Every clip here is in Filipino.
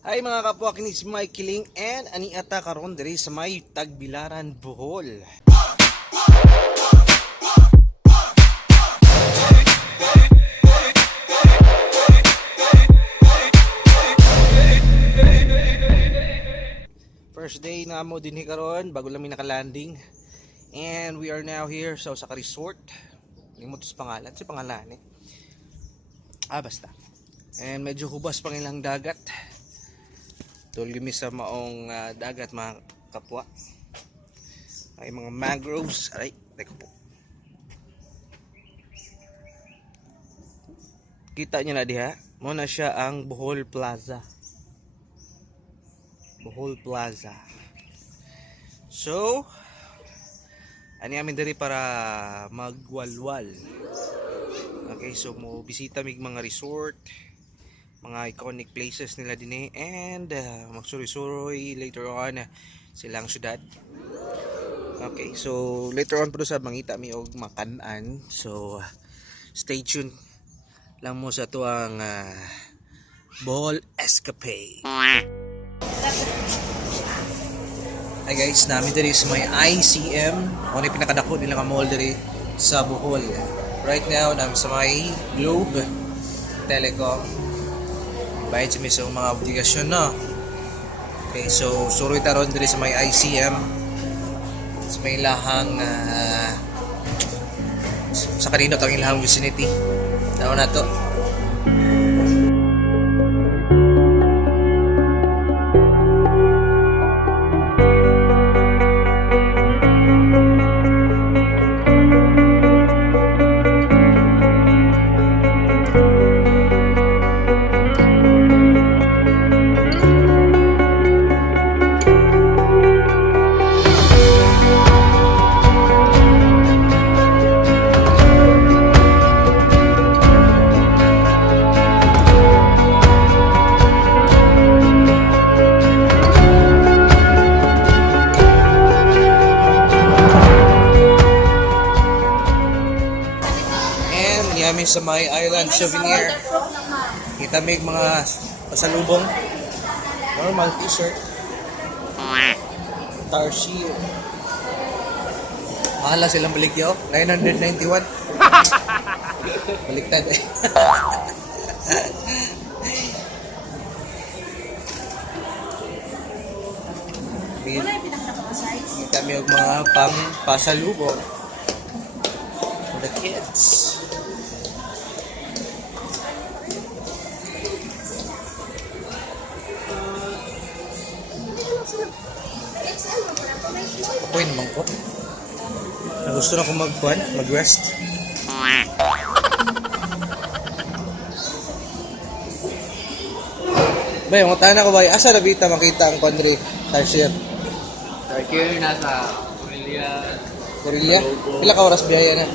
Hi mga kapwa, kini si Mike Kiling and ani ata karon diri sa may Tagbilaran, Bohol. First day na mo dinhi karon bago lang mi nakalanding. And we are now here sa Osaka Resort. Limot sa pangalan, si pangalan eh. Basta. And medyo hubas pang ilang dagat. Tulgimi sa maong dagat mga kapwa. Ay mga mangroves. Aray, teko po. Kita nyo na diha. Muna siya ang Bohol Plaza. Bohol Plaza. So, ani amin diri para magwalwal. Okay, so mo bisita mig mga resort, mga iconic places nila dinhi and magsuri-suroy later on silang syudad. Okay, so later on po sa mangita mi og makanan. So stay tuned lang mo sa tuang Bohol Escapade. Hi guys, namin diri sa may ICM. Ano yung pinakadako nila ka mall diri sa Bohol. Right now, namin sa may Globe Telecom. Bayad sa may sa mga obligasyon na. Okay, so suroy taron diri sa may ICM. Sa may lahang sa kanino tawag yung lahang vicinity. Tawag na to. Yami sa may Island Souvenir. Kita may mga pasalubong. Normal t-shirt. Tarsier. Mahala silang balikyaw. 991. Baliktad eh. Kita may mga pang pasalubong for the kids. Apoy naman ko. Gusto na akong mag-rest. Bay, mga tanan ko ba? Asa na bita makita ang Pandre Tarsier? Tarsier nasa Corelia. Corelia? Pila ka oras biyaya na?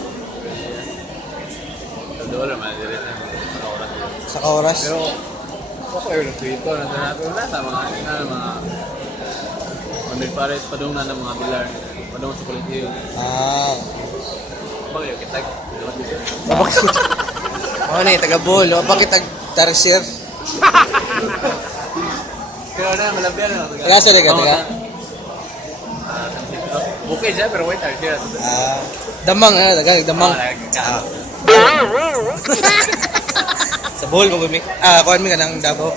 $1 man dire na sa oras. Sa ka oras? Pero okay rin dito nasa mga Andai pares padung na ng mga bilar. Padung sa kolehiyo. Bagay kita. Bakit? Oh, ni taga Bohol, bakit Tarsier? Pero na malabyan na. Ilasa na ka taga? Okay siya pero wait Tarsier. Damang taga Damang. Sa Bohol mo gumi. Kuan mi kanang Davao.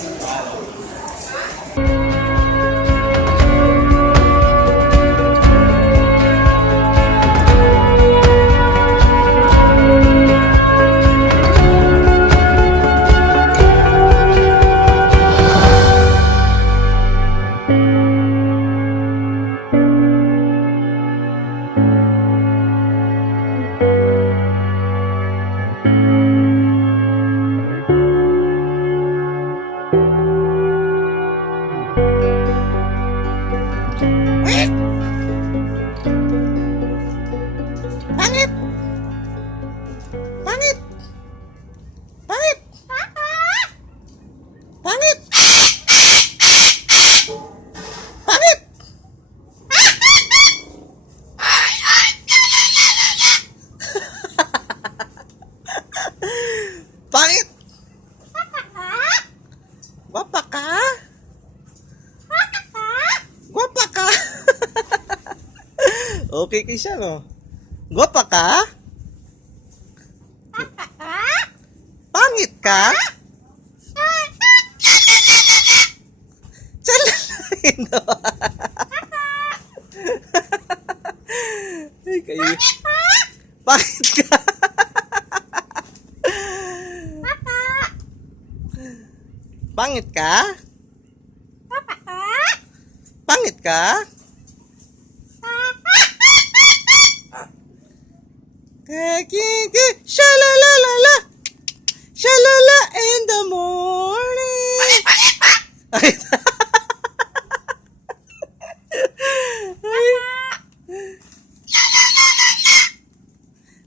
Okay kay siya, no? Gwapa ka? Pangit ka? Salalain no? Ay, kayo. Pangit ka? Pangit ka? Pangit ka? Shalalalala. Shalala in the morning. Ay.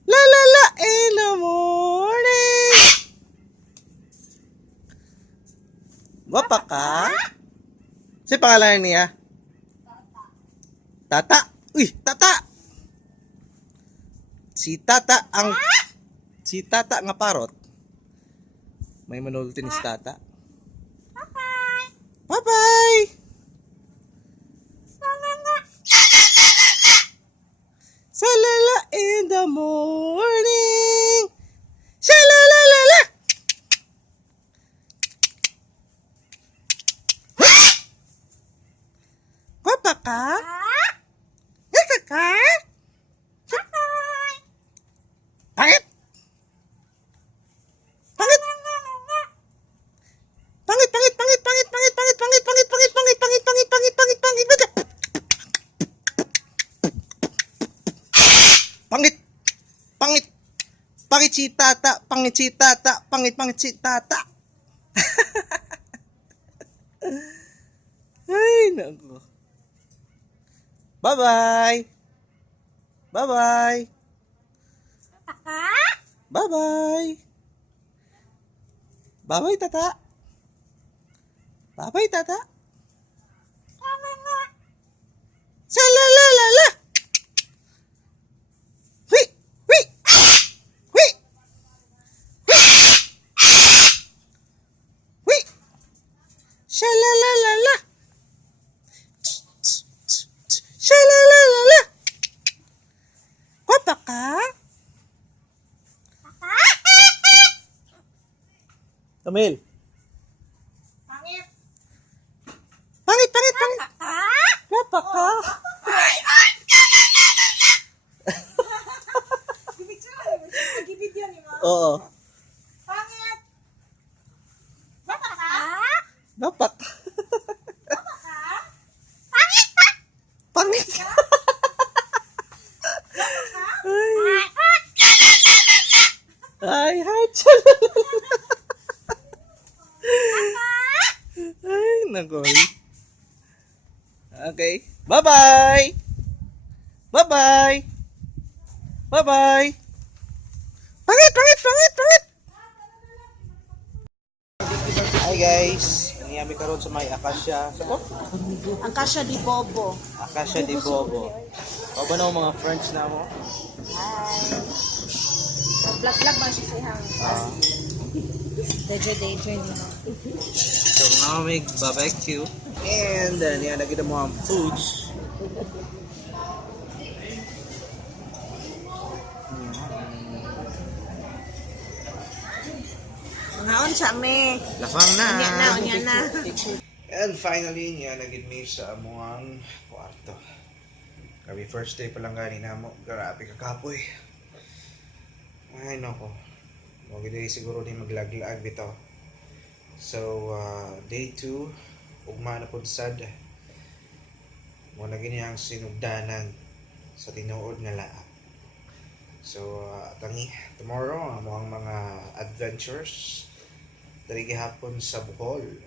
La la la in the morning. Wapa ka? Si pangalan niya? Tata. Uy, Tata. Si Tata nga parot. May manulti ni si Tata. Bye-bye. Salala in the morning. Shalalalala. Gwapa ka? Gwapa ka? Pangit! Pangit! Pangit, pangit, pangit, pangit, pangit, pangit, pangit, pangit, pangit, pangit, pangit, pangit, pangit, pangit, pangit, pangit. Pangit! Pangit! Pangit si Tata, pangit si Tata, pangit, pangit si Tata. Ay, naku. Bye-bye! Bye-bye! Bye-bye! Bye-bye, Tata! Bye-bye, Tata! Salalalala! Hui! Hui! Hui! Hui! Shalalalala! Shalalalala! Gwapa ka? Kamil. Pangit. Pangit, pangit, pangit. Gwapa ka? Gibidyo ni mo. Oo. Pangit. Bata ka? Gwapa ka? Pangit ka? Ay, heart. Ay, nako. Okay. Bye-bye. Bye-bye. Bye-bye. Pangit, pangit, pangit, pangit. Hi guys. Niyami karon sa may Acacia. Sa ko? Ang kasya di Bobo. Acacia de Bobo. O ba na mga friends na mo? Hi. Vlog-vlog ba siya sa ihang Dejo ni mo. So now make barbecue. And then yan nakita mo ang foods. Ngaon sa me. Lafang na. Unya na. And finally, niya naging me sa amuang kwarto. Kami first day pa lang ganina mo. Grabe kakapoy. Ay, nako. Huwag day siguro ni maglaglag bitaw. So, day 2, ugma na po sad. Mo na ganyang sinugdanan sa tinuod nga laak. So, tangi, tomorrow, ang mga adventures. Dari gihapon sa Bohol.